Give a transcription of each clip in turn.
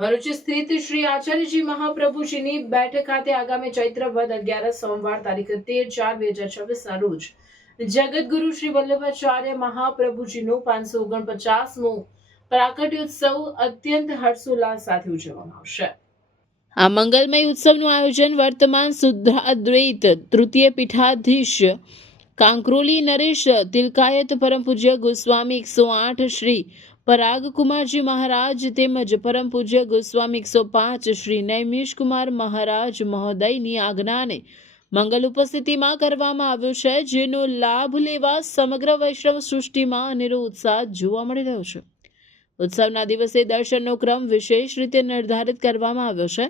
ભરૂચ સ્થિત શ્રી આચાર્યજી મહાપ્રભુજીની બેઠક ખાતે આગામી ચૈત્ર વદ 11 સોમવાર તારીખ 13/4/2026 રોજ જગતગુરુ શ્રી વલ્લભાચાર્ય મહાપ્રભુજીનું 549મો પ્રાકટ્યોત્સવ અત્યંત હર્ષોલ્લાસ સાથે ઉજવવામાં આવશે। આ મંગલમય ઉત્સવનું આયોજન વર્તમાન શુદ્ધાદ્વૈત તૃતીય પીઠાધીશ કાંકરોલી નરેશ તિલકાયત પરમ પૂજ્ય ગોસ્વામી 108 શ્રી પરાગકુમારજી મહારાજ તેમજ પરમ પૂજ્ય ગોસ્વામી 105 શ્રી નૈમિષ કુમાર મહારાજ મહોદયની આજ્ઞાને મંગલ ઉપસ્થિતિમાં કરવામાં આવ્યો છે, જેનો લાભ લેવા સમગ્ર વૈષ્ણવ સૃષ્ટિમાં અનેરો ઉત્સાહ જોવા મળી રહ્યો છે। ઉત્સવના દિવસે દર્શનનો ક્રમ વિશેષ રીતે નિર્ધારિત કરવામાં આવ્યો છે,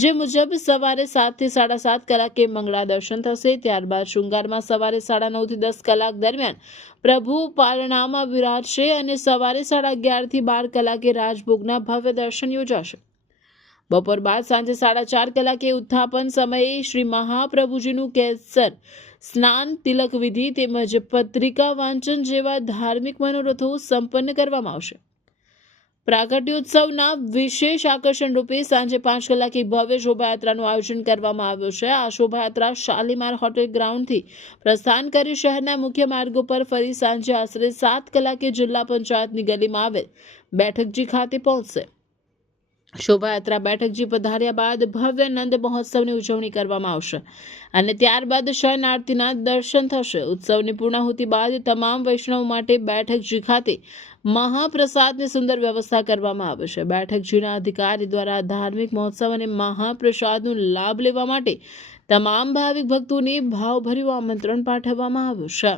જે મુજબ સવારે 7 થી 7:30 કલાકે મંગળા દર્શન થશે। ત્યારબાદ શૃંગારમાં સવારે 9:30 થી 10 કલાક દરમિયાન પ્રભુ પારણામાં વિરાજશે અને સવારે 11:30 થી 12 કલાકે રાજભોગના ભવ્ય દર્શન યોજાશે। બપોર બાદ સાંજે 4:30 કલાકે ઉત્થાપન સમયે શ્રી મહાપ્રભુજીનું કેસર સ્નાન, તિલક વિધિ તેમજ પત્રિકા વાંચન જેવા ધાર્મિક મનોરથો સંપન્ન કરવામાં આવશે। પ્રાગટ્યોત્સવના વિશેષ આકર્ષણ રૂપે સાંજે 5 કલાકે ભવ્ય શોભાયાત્રાનું આયોજન કરવામાં આવ્યું છે। આ શોભાયાત્રા શાલીમાર હોટેલ ગ્રાઉન્ડથી પ્રસ્થાન કરી શહેરના મુખ્ય માર્ગો પર ફરી સાંજે આશરે 7 કલાકે જિલ્લા પંચાયતની ગલીમાં આવેલ બેઠકજી ખાતે પહોંચશે। શોભાયાત્રા બેઠકજી પધાર્યા બાદ ભવ્ય નંદ મહોત્સવની ઉજવણી કરવામાં આવશે અને ત્યારબાદ શયન આરતીના દર્શન થશે। ઉત્સવની પૂર્ણાહુતિ બાદ તમામ વૈષ્ણવો માટે બેઠકજી ખાતે મહાપ્રસાદની સુંદર વ્યવસ્થા કરવામાં આવે છે। બેઠકજીના અધિકારી દ્વારા ધાર્મિક મહોત્સવ અને મહાપ્રસાદનો લાભ લેવા માટે તમામ ભાવિક ભક્તોને ભાવભર્યું આમંત્રણ પાઠવવામાં આવ્યું છે।